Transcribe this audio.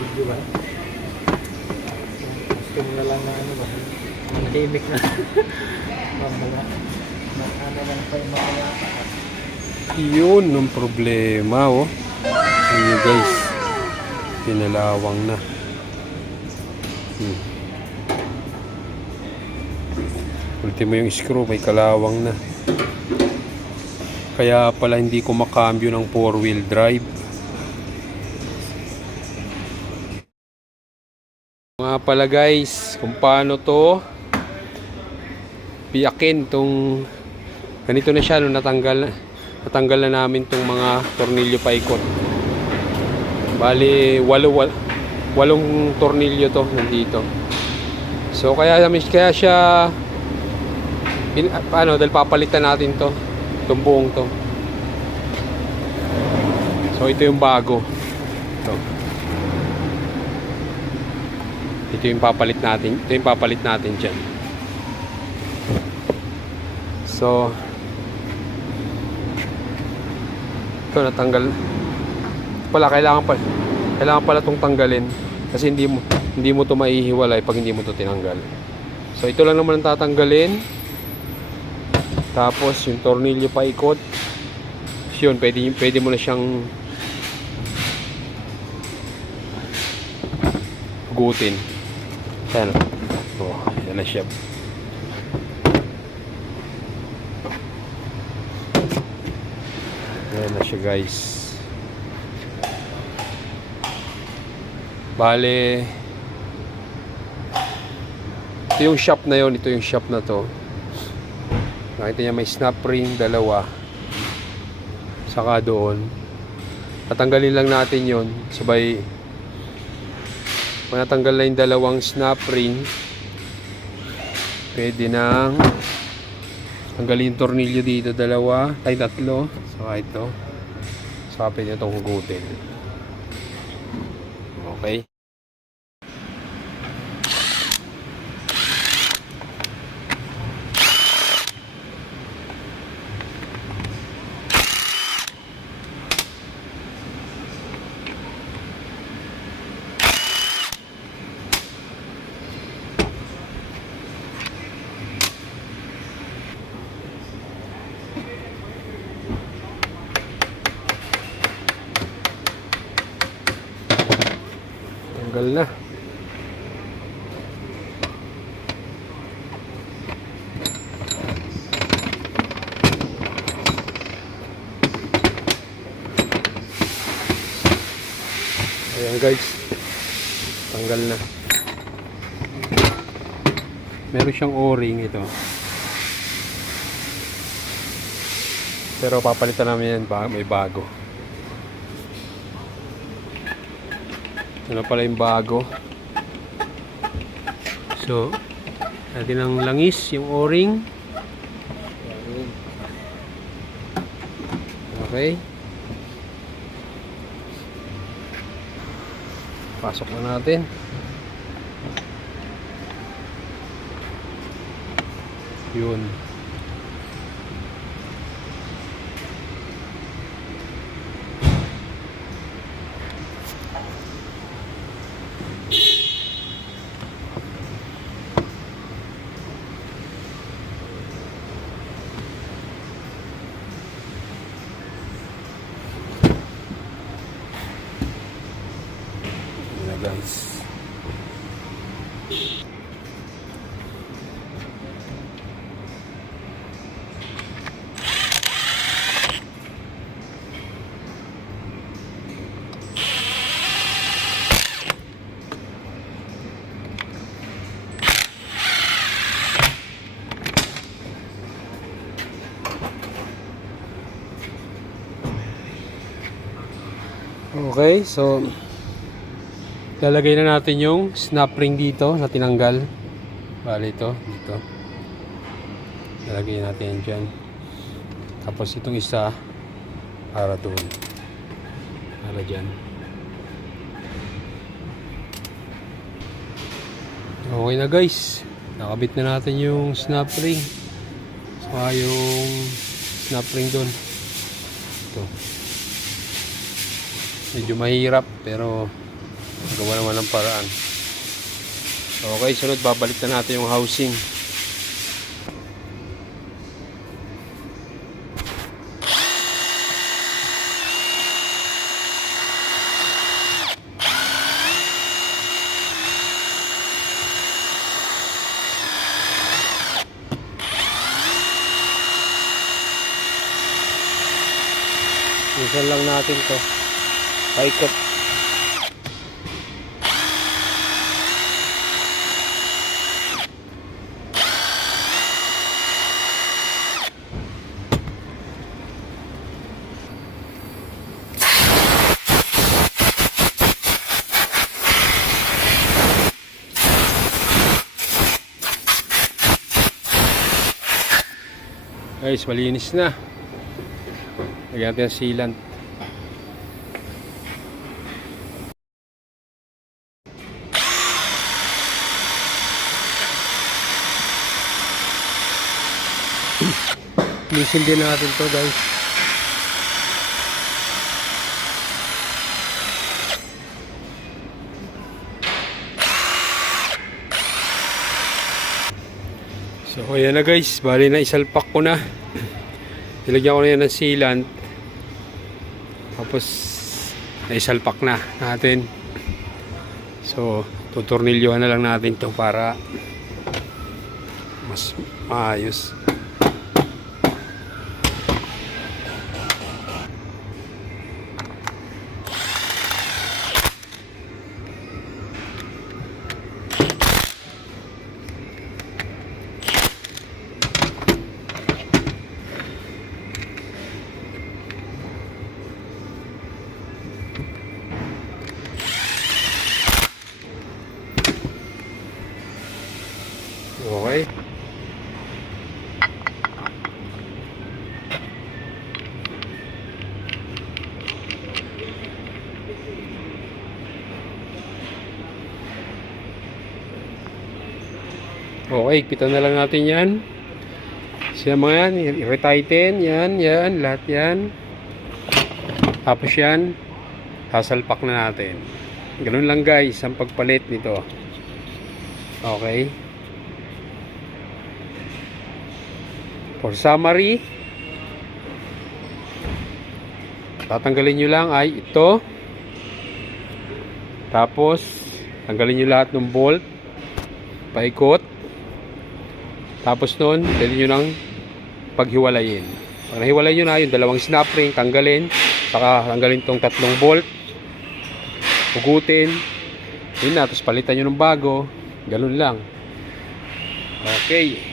video ba? Gusto mo na lang na ano ba? Manahimik na. Mamaya. Ano lang pa yung mga Yun ang problema, oh. Ayan guys. Pinalawang na. Ultimo yung screw, may kalawang na. Kaya pala hindi ko makambyo ng 4-wheel drive. Mga pala guys, kung paano to piyakin tong ganito na siya no, natanggal na namin tong mga tornilyo paikot. Bali, walong tornilyo to nandito. So kaya siya paano, dahil papalitan natin to, itong buong to. So ito yung bago. Ito yung papalit natin. Ito yung papalit natin dyan. So ito natanggal. Kailangan pala itong tanggalin kasi hindi mo to maihiwalay pag hindi mo to tinanggal. So ito lang naman ang tatanggalin. Tapos yung tornilyo paikot. Yun, pwede mo na siyang hugutin. Ayan. Oh, yan na siya. Ayan na siya guys. Bale, ito yung shop na yon, ito yung shop na to. Nakita niya may snap ring, dalawa. Saka doon. Tatanggalin lang natin yon. Sabay, natanggal na yung dalawang snap ring, pwede nang tanggalin yung tornilyo dito, dalawa, ay tatlo. Saka ito. Saka pwede itong hugutin. Okay. Tanggal na. Ayan guys. Tanggal na. Meron siyang o-ring ito. Pero papalitan namin yan, may bago. Ano pala yung bago. So, natin ang langis, yung o-ring. Okay. Pasok na natin. Yun. Guys, okay, so lalagay na natin yung snap ring dito na tinanggal. Bali ito, dito. Lalagay natin yan dyan. Tapos itong isa para doon. Para dyan. Okay na guys. Nakabit na natin yung snap ring. Saka yung snap ring doon. Ito. Medyo mahirap pero Gawa naman ng paraan. Okay, sunod babalik na natin yung housing. Minsan lang natin to paikot. Guys, malinis na. Lagyan natin ang sealant. Linisin din natin to, guys. So ayan na guys, bali na isalpak ko na. Nilagyan ko na yan ng sealant. Tapos naisalpak na natin. So tutornilyohan na lang natin to para mas maayos. Okay. Okay, kita na lang natin yan. Siya mga yan, i-retighten, yan, lahat yan. Tapos yan, sasalpak na natin. Ganun lang guys, ang pagpalit nito. Okay. For summary, tatanggalin nyo lang ay ito. Tapos, tanggalin nyo lahat ng bolt. Paikot. Tapos nun, pwede nyo nang paghiwalayin. Pag nahiwalay nyo na, yung dalawang snap ring, tanggalin. Saka tanggalin tong tatlong bolt. Hugutin. Yun na, tapos palitan nyo ng bago. Ganun lang. Okay.